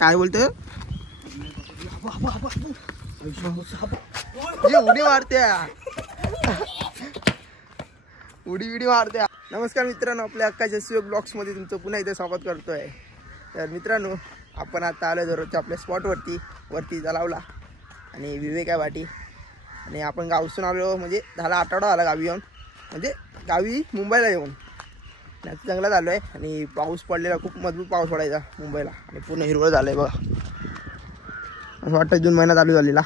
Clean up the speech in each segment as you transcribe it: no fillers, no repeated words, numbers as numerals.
काय बोलतोय? उडी मारते उडी मारते. नमस्कार मित्रांनो, आपल्या अक्काच्या शिव ब्लॉग्स मध्ये तुमचं पुन्हा इथे स्वागत करतोय. तर मित्रांनो, आपण आता आलो दररोजच्या आपल्या स्पॉटवरती लावला आणि विवेक आहे वाटी. आणि आपण गावसून आलो, म्हणजे झाला आठवडा आला गावी येऊन, म्हणजे गावी मुंबईला येऊन. आता जंगलात आलो आहे आणि पाऊस पडलेला, खूप मजबूत पाऊस पडायचा मुंबईला आणि पूर्ण हिरवळ झालं आहे बघा. असं वाटतं जून महिना चालू झालेला,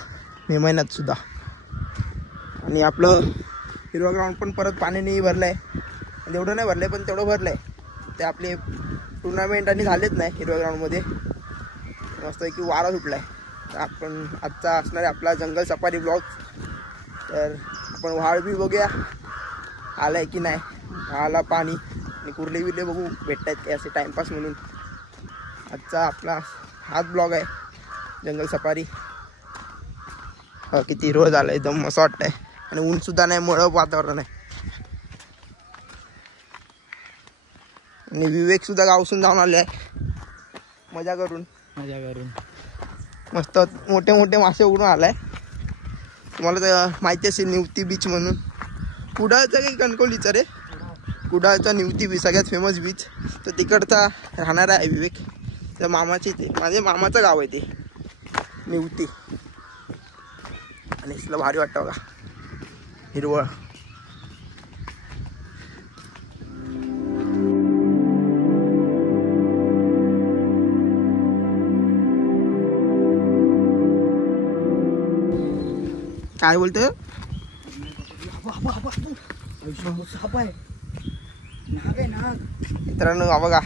मे महिन्यात सुद्धा. आणि आपलं हिरवळ ग्राउंड पण परत पाण्याने भरलं आहे. म्हणजे एवढं नाही भरलं आहे, पण तेवढं भरलं आहे. ते आपले टुर्नामेंट आणि झालेच नाही हिरवळ ग्राउंडमध्ये. मस्त की वारा सुटला आहे. तर आपण आजचा असणार आहे आपला जंगल सफारी ब्लॉग. तर आपण व्हाळ बी बघूया आला आहे की नाही, व्हाळाला पाणी आणि कुर्ले बिर्ले बघू भेटत आहेत काय असे टाईमपास म्हणून. आजचा आपला हाच ब्लॉग आहे, जंगल सफारी. किती हिरवळ झालं आहे, एकदम असं वाटतं आहे. आणि ऊनसुद्धा नाही, मोळं वातावरण आहे. आणि विवेकसुद्धा गावसून जाऊन आले आहे मजा करून. मस्त मोठे मोठे मासे उडून आला आहे. तुम्हाला तर माहिती असेल निवती बीच म्हणून. कुडाळचा काही कणकवलीचा रे, कुडाळचा निवती बीच सगळ्यात फेमस बीच. तर तिकडचा राहणारा आहे विवेक. तर मामाचे ते माझे मामाचं गाव आहे ते निवती. आणि इसला भारी वाटतं बघा हिरवळ. काय बोलतोय? मित्रांनो बघा,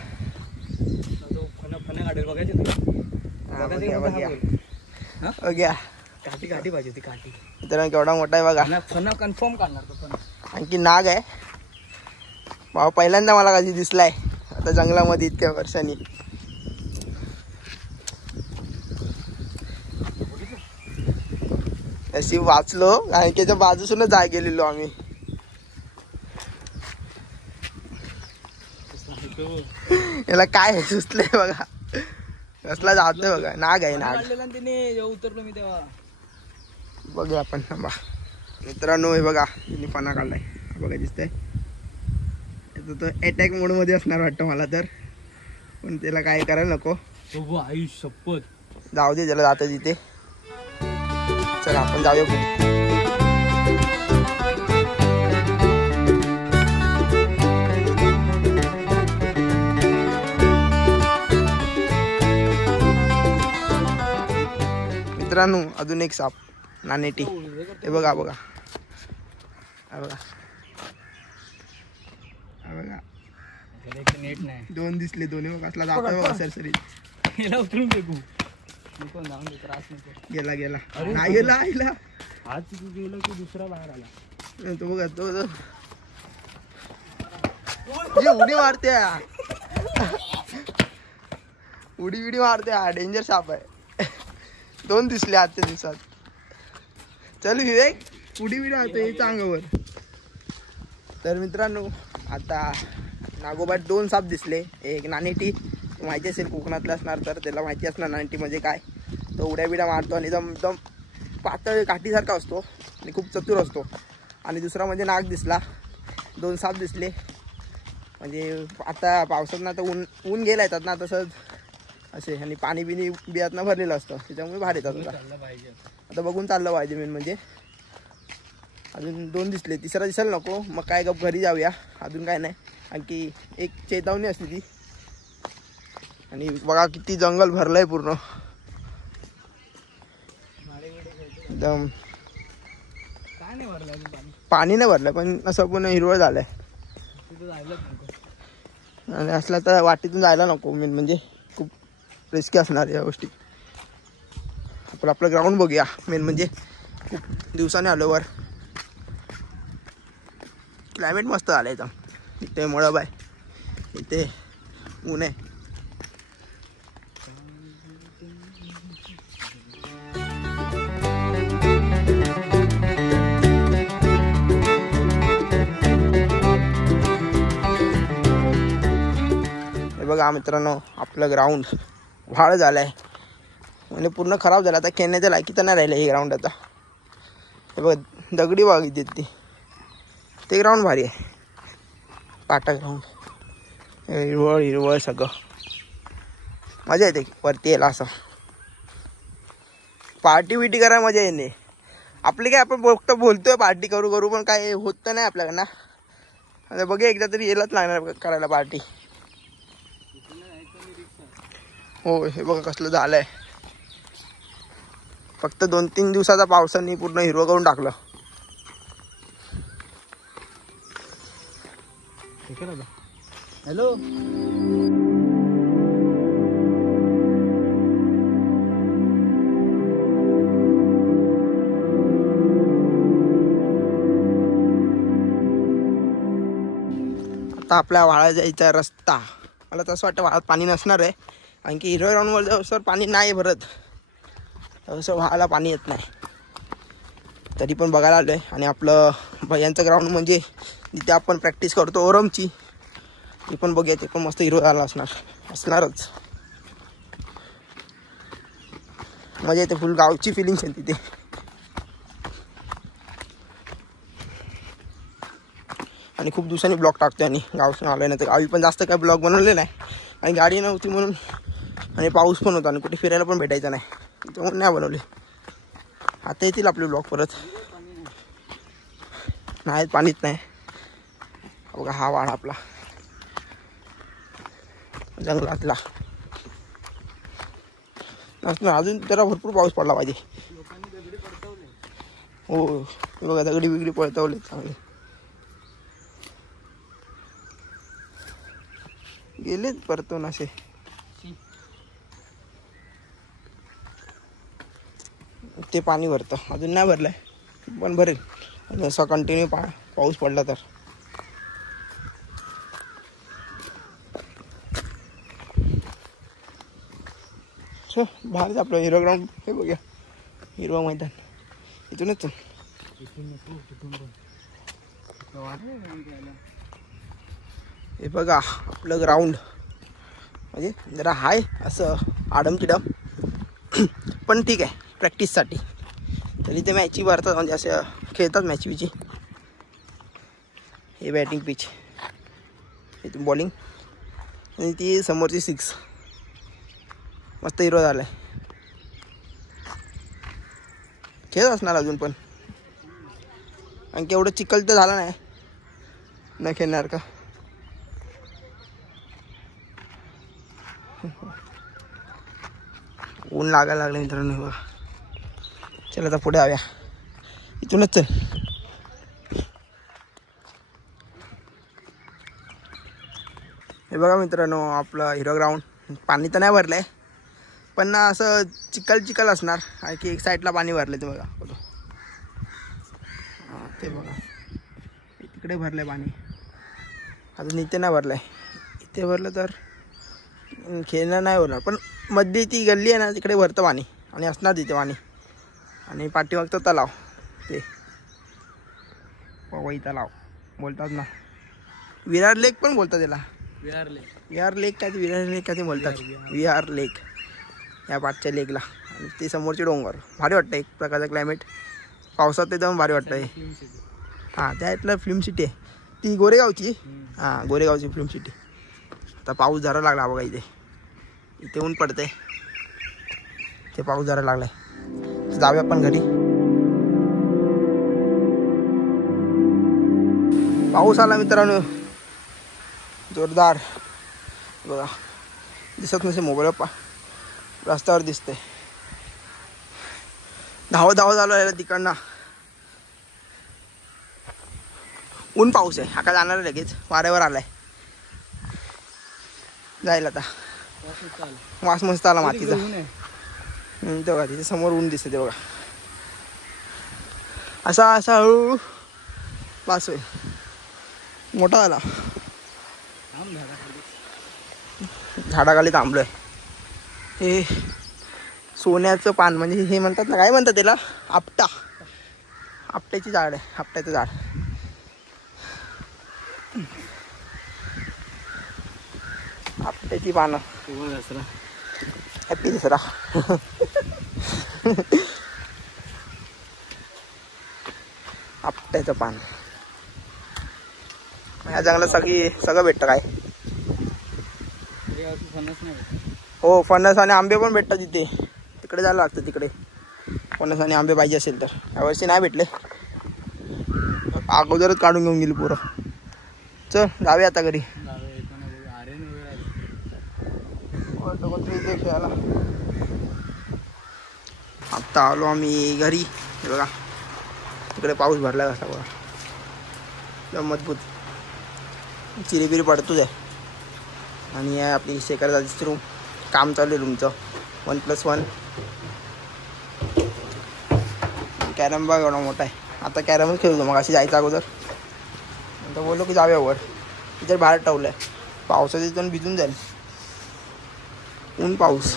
काठी पाहिजे होती काठी. मित्रांनो केवढा मोठा आहे बघा. कन्फर्म करणार तो. आणखी नाग आहे बाबा, पहिल्यांदा मला कधी दिसलाय आता जंगलामध्ये इतक्या वर्षांनी. अशी वाचलो आणि त्याच्या बाजूसूनच जाय गेलेलो आम्ही. याला काय सुचलंय बघा, कसला जातोय बघा. नाग आहे नाग. उतरलो मी तेव्हा. बघूया आपण थांबा. मित्रांनो हे बघा, तिने फणा काढलाय बघा, दिसतंय. तो अटॅक मोड मध्ये असणार वाटतं मला तर, पण त्याला काय करायला नको. आई शपथ, जाऊ दे त्याला, जातं तिथे. चला आपण जाऊया पुढे. मित्रांनो अजून एक साप, नानेटी. हे बघा बघा बघा बघा, नेट नाही. दोन दिसले, दोन्ही बघा. असला जातोय बघा सरसरी. उतरून फेकू जाऊन दे, त्रास नको. गेला गेला, नाही गेला आईला. आज गेलो की दुसरा बाहेर आला. तो बघा, तो उडी मारते, उडी मारते. डेंजर साप आहे. दोन दिसले आजच्या दिवसात. चल विवेक, उडी मारतो याच्या अंगावर. तर मित्रांनो आता नागोबाट दोन साप दिसले. एक नानेटी, माहिती असेल कोकणातलं असणार तर त्याला माहिती असणार नानेटी म्हणजे काय. तो उड्या बिड्या मारतो आणि एकदम पातळ काठीसारखा असतो आणि खूप चतुर असतो. आणि दुसरा म्हणजे नाग दिसला. दोन साप दिसले. म्हणजे आता पावसात ना, तर ऊन गेला येतात ना तसंच असे. आणि पाणी बिनी बियातनं भरलेलं असतं, त्याच्यामुळे बाहेर येतात. आता बघून चाललं पाहिजे. मेन म्हणजे अजून दोन दिसले, तिसरा दिसायला नको. मग काय गप घरी जाऊया, अजून काय नाही. आणखी एक चेतावणी असते ती. आणि बघा किती जंगल भरलंय पूर्ण, एकदम. पाणी नाही भरलंय, पण असं पूर्ण हिरवळ झालंय. आणि असला तर वाटेतून जायला नको. मेन म्हणजे खूप रिस्की असणार या गोष्टी. आपण आपलं ग्राउंड बघूया. मेन म्हणजे खूप दिवसाने आलो वर. क्लायमेट मस्त झालं एकदम. इथे मळब आहे, इथे ऊन आहे. बघा मित्रांनो, आपलं ग्राउंड व्हाळ झालं आहे. म्हणजे पूर्ण खराब झाला. आता खेळण्याच्या लायकीचं नाही राहिलं हे ग्राउंड आता. हे बघ दगडी बाग ती ते ग्राउंड भारी आहे. पाटा ग्राउंड हिरवळ हिरवळ सगळं मजा येते वरती यायला. असं पार्टी बिटी करायला मजा येते. आपली काय आपण बोलतोय पार्टी करू करू पण काय होत तर नाही आपल्याकडनं. आता बघूया एकदा तरी यायलाच लागणार करायला पार्टी. हो हे बघा कसलं झालंय. फक्त 2-3 दिवसाचा पावसाने पूर्ण हिरवं करून टाकलं. हॅलो आता आपल्या वाळा जायचा रस्ता. मला तसं वाटतं वाळात पाणी नसणार आहे. कारण की हिरव्या ग्राउंडवर जाऊसर पाणी नाही भरत. तसं वाळाला पाणी येत नाही. तरी पण बघायला आलो आहे. आणि आपलं भैयांचं ग्राउंड म्हणजे जिथे आपण प्रॅक्टिस करतो ओरमची ती पण बघूया. ते पण मस्त हिरवं झालं असणारच. मजा येते. फुल गावची फिलिंग्स आहे तिथे. आणि खूप दिवसांनी ब्लॉग टाकतोय आणि गावसून आलोय. नाही तर गावी पण जास्त काय ब्लॉग बनवले नाही. आणि गाडी नव्हती म्हणून आणि पाऊस पण होता आणि कुठे फिरायला पण भेटायचं नाही त्यामुळे नाही बनवले. आता येतील आपले ब्लॉग परत. नाही पाणीच नाही. बघा हा वाडा आपला जंगलातला. अजून जरा भरपूर पाऊस पडला पाहिजे. हो बघा दगडी बिगडी पळतवले चांगले. गेलेत परतून असे. ते पाणी भरतं. अजून नाही भरलंय पण भरेल असं कंटिन्यू पाऊस पडला तर. सो बाहेरच आपलं हिरो ग्राउंड हे बघूया. हिरवा मैदान इथूनच. हे बघा आपलं ग्राउंड म्हणजे जरा हाय असं आडमकिडम पण ठीक आहे प्रॅक्टिससाठी. तरी ते मॅची भरतात म्हणजे असं खेळतात मॅच बिची. हे बॅटिंग पिच इथून बॉलिंग आणि ती समोरची 6 मस्त हिरो झाला आहे. खेळत असणार अजून पण. आणखी एवढं चिखल तर झालं नाही न खेळणार का. ऊन लागायला लागलं मित्रांनो बघा. चला आता पुढे आव्या इथूनच चल. हे बघा मित्रांनो आपलं हिरो ग्राउंड. पाणी तर नाही भरलंय पण ना असं चिखल असणार. आणखी एक साईडला पाणी भरलं ते बघा. हां ते बघा तिकडे भरलंय पाणी. अजून इथे नाही भरलंय. इथे भरलं तर खेळणं नाही होणार. पण मध्ये ती गल्ली आहे ना तिकडे भरतं पाणी आणि असणार तिथे पाणी. आणि पाठीमागचं तलाव ते पवई तलाव बोलतात ना. विरार लेक पण बोलतात त्याला. विहार लेक काय ते विरार लेक काय ते बोलतात. विहार लेक या पाठच्या लेकला. आणि ते समोरचे डोंगर भारी वाटतं. एक प्रकारचं क्लायमेट पावसात एकदम भारी वाटतं आहे. हां त्या इथलं फिल्म सिटी आहे ती गोरेगावची. हां गोरेगावची फिल्म सिटी. आता पाऊस जरा लागला बघा. इथे ऊन पडते. ते पाऊस जरा लागलाय. जाऊया आपण घरी. पाऊस आला मित्रांनो जोरदार. बघा दिसत नसे मोबाईलवर रस्त्यावर दिसते. धावत आलो याला तिकडनं. ऊन पाऊस आहे. आता जाणार आहे लगेच. वाऱ्यावर आलाय जायला. आता वास मस्त आला मातीचा. ते बघा तिथे समोर ऊन दिसते ते बघा. असा हळू पास होईल. मोठा झाला. झाडाखाली थांबलोय. हे सोन्याचं पान म्हणजे हे म्हणतात ना काय म्हणतात त्याला आपटा. आपट्याची झाड आहे. आपट्याचं झाड. आपट्याची पानं. हॅपी दसरा. आपट्याचं पान ह्या जंगलात सगळं भेटतं काय. फणस नाही. हो फणस आणि आंबे पण भेटतात तिथे. तिकडे जायला लागतं तिकडे फणस आणि आंबे पाहिजे असेल तर. यावर्षी नाही भेटले, अगोदरच काढून घेऊन गेली पोरं. चल जाऊया आता घरी. खेळायला आत्ता आलो आम्ही घरी. हे बघा तिकडे पाऊस भरला कसा बघा, एकदम मजबूत चिरीबिरी पडतोच आहे. आणि आपली शेखर दादीची रूम काम चालू आहे रूमचं 1+1. कॅरम बघ एवढा मोठा आहे. आता कॅरमच खेळतो मग अशी जायचं अगोदर. नंतर बोललो की जाऊया वर. तिथे बाहेर ठेवलं आहे, पावसाचं पण भिजून जाईल. ऊन पाऊस.